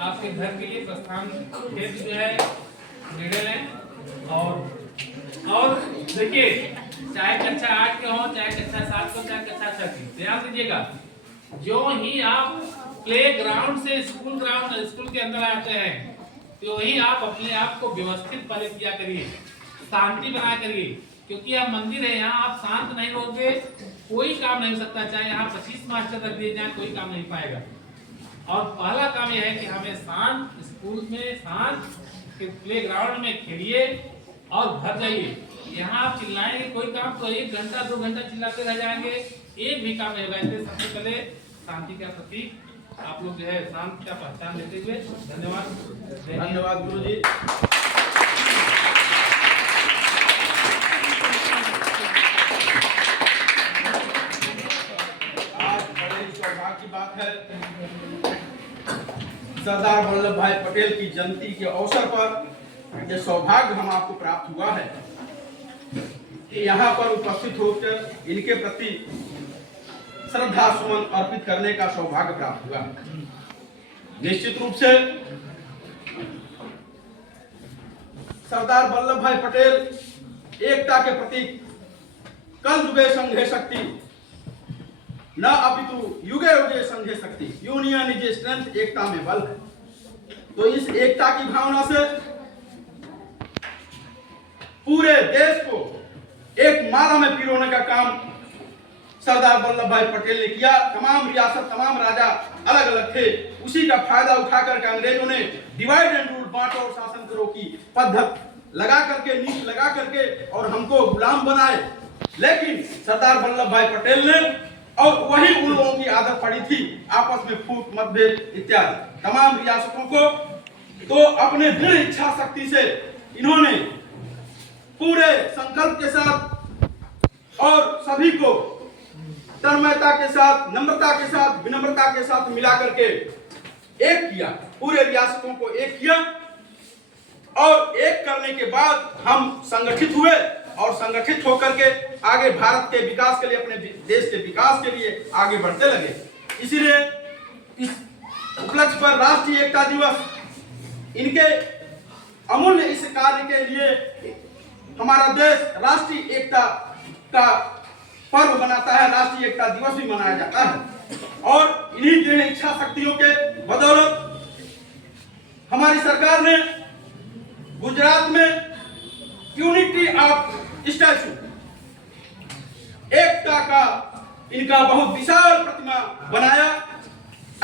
आपके घर के लिए प्रस्थान खेत जो है निर्णय लें। और देखिए, चाहे कक्षा 8 के हो, चाहे कक्षा 7 को, चाहे कक्षा 6 की, ध्यान दीजिएगा, जो ही आप प्ले ग्राउंड से स्कूल के अंदर आते हैं, तो ही आप अपने आप को व्यवस्थित पहले किया करिए, शांति बनाया करिए, क्योंकि यह मंदिर है, यहाँ आप शांत नहीं रहोगे कोई काम नहीं हो सकता। चाहे यहाँ 25 मास्टर रख दिए जाए, कोई काम नहीं पाएगा। और पहला काम यह है कि हमें शांत स्कूल में, शांत प्ले ग्राउंड में खेलिए और घर जाइए। यहाँ आप चिल्लाएंगे कोई काम तो 1 घंटा 2 घंटा चिल्लाते रह जाएंगे, एक भी काम नहीं होगा। इसलिए सबसे पहले शांति का प्रतीक आप लोग जो है शांति का पहचान लेते हुए धन्यवाद गुरु जी। आज बड़े सौभाग्य की बात है, सरदार वल्लभ भाई पटेल की जयंती के अवसर पर यह सौभाग्य हम आपको प्राप्त हुआ है कि यहाँ पर उपस्थित होकर इनके प्रति श्रद्धा सुमन अर्पित करने का सौभाग्य प्राप्त हुआ। निश्चित रूप से सरदार वल्लभ भाई पटेल एकता के प्रतीक, कल युगे संघे शक्ति न अपितु युगे युगे संघे शक्ति, यूनियन इज स्ट्रेंथ, एकता में बल है। तो इस एकता की भावना से पूरे देश को एक माला में पिरोने का काम सरदार वल्लभ भाई पटेल ने किया। तमाम रियासत, तमाम राजा अलग अलग थे, उसी का फायदा उठाकर के अंग्रेजों ने डिवाइड एंड रूल, बांटो और शासन करो की पद्धति लगा करके, नीति लगा करके और हमको गुलाम बनाए। लेकिन सरदार वल्लभ भाई पटेल ने, और वही उन लोगों की आदत पड़ी थी, आपस में फूट, मतभेद इत्यादि तमाम रियासतों को, तो अपने दृढ़ इच्छा शक्ति से इन्होंने पूरे संकल्प के साथ और सभी को तन्मयता के साथ, नम्रता के साथ, विनम्रता के साथ मिला करके एक किया, पूरे रियासतों को एक किया। और एक करने के बाद हम संगठित हुए और संगठित होकर के आगे भारत के विकास के लिए, अपने देश के विकास के लिए आगे बढ़ते लगे। इसीलिए इस उपलक्ष्य पर राष्ट्रीय एकता दिवस, इनके अमूल्य इस कार्य के लिए हमारा देश राष्ट्रीय एकता का पर्व मनाता है, राष्ट्रीय एकता दिवस भी मनाया जाता है। और इन्हीं दृढ़ इच्छा शक्तियों के बदौलत हमारी सरकार ने गुजरात में यूनिटी ऑफ स्टैचू, एकता का इनका बहुत विशाल प्रतिमा बनाया,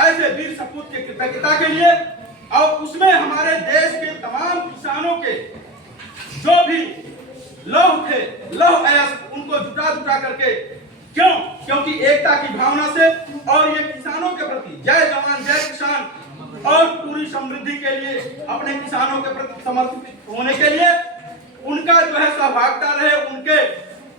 ऐसे वीर सपूत के कृतज्ञता के लिए। और उसमें हमारे देश के तमाम किसानों के जो भी लौह थे, लौह अयस्क, उनको जुटा करके, क्यों? क्योंकि एकता की भावना से और ये किसानों के प्रति जय जवान जय किसान और पूरी समृद्धि के लिए, अपने किसानों के प्रति समर्पित होने के लिए उनका जो है सहभागिता रहे, उनके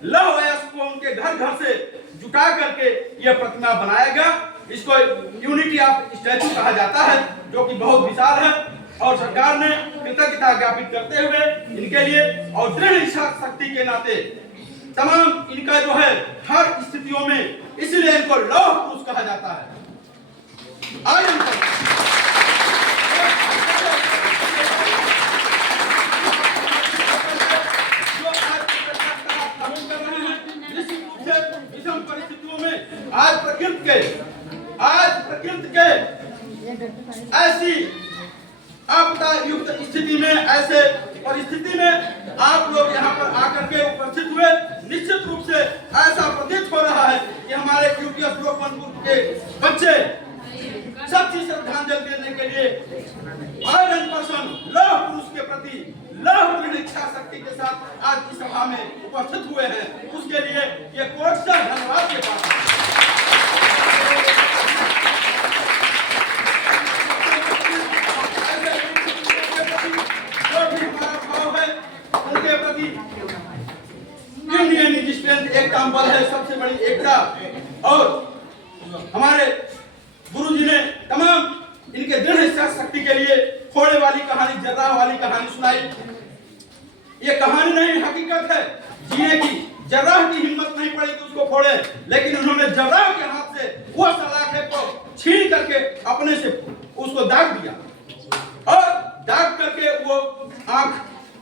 लौह अयस्क को उनके घर घर से जुटा करके यह प्रतिमा बनाया गया। इसको यूनिटी ऑफ स्टैचू कहा जाता है, जो कि बहुत विशाल है। और सरकार ने कृतज्ञता ज्ञापित करते हुए इनके लिए और दृढ़ इच्छा शक्ति के नाते तमाम इनका जो है हर स्थितियों में, इसलिए इनको लौह पुरुष कहा जाता है। विषम परिस्थितियों में आज प्रकृति के ऐसी आपदा युक्त स्थिति में, ऐसे परिस्थिति में आप लोग यहाँ पर आकर के उपस्थित हुए। निश्चित रूप से ऐसा प्रतीत हो रहा है कि हमारे यूपीएस लोकमनपुर के बच्चे सच्ची श्रद्धांजलि देने के लिए 100% लौह पुरुष के प्रति लौह दृढ़ इच्छा शक्ति के साथ आज इस सभा में उपस्थित हुए हैं। उसके लिए ये कोट से धन्यवाद के पात्र हैं। एकता बल है, सबसे बड़ी एकता। और हमारे गुरुजी ने तमाम इनके दृढ़ इच्छा शक्ति के लिए फोड़े वाली कहानी, जर्राह वाली कहानी सुनाई। ये कहानी नहीं, हकीकत है जीने की। जर्राह की हिम्मत नहीं पड़ी कि उसको फोड़े, लेकिन उन्होंने जर्राह के हाथ से वो सलाखे को छीन करके अपने से उसको दाग दिया। आंख,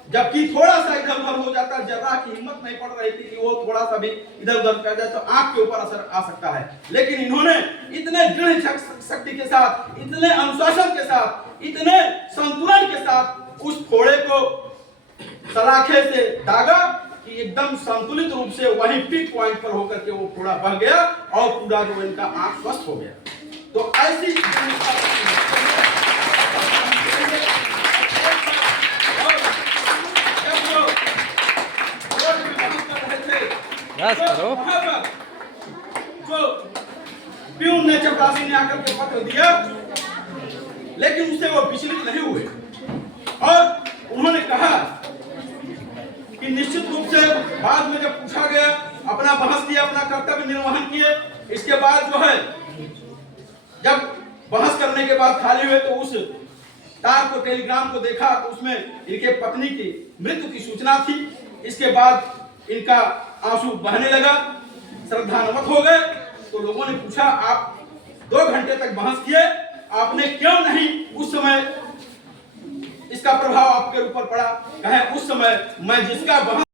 जबकि थोड़ा सा इधर उधर हो जाता, जरा की हिम्मत नहीं पड़ रही थी कि वो थोड़ा सा भी इधर उधर कर जाए तो आंख के ऊपर असर आ सकता है। लेकिन इन्होंने इतने दृढ़ शक्ति के साथ, इतने अनुशासन के साथ, इतने संतुलन के साथ उस फोड़े को सलाखे से दागा कि एकदम संतुलित रूप से वही पीक पॉइंट पर होकर के वो फोड़ा बह गया और पूरा जो इनका आंख स्वस्थ हो गया। तो ऐसी जो प्यून ने, चपरासी ने आकर के पत्र दिया, लेकिन उससे वो विचलित नहीं हुए और उन्होंने कहा कि निश्चित रूप से बाद में जब पूछा गया, अपना बहस किया, अपना कर्तव्य निर्वहन किए। इसके बाद जो है, जब बहस करने के बाद खाली हुए तो उस तार को, टेलीग्राम को देखा तो उसमें इनके पत्नी की मृत्यु की सूचना थी। इसके बाद इनका आंसू बहने लगा, श्रद्धान्वित हो गए। तो लोगों ने पूछा, आप 2 घंटे तक बहस किए, आपने क्यों नहीं उस समय इसका प्रभाव आपके ऊपर पड़ा? कहे उस समय मैं जिसका बहस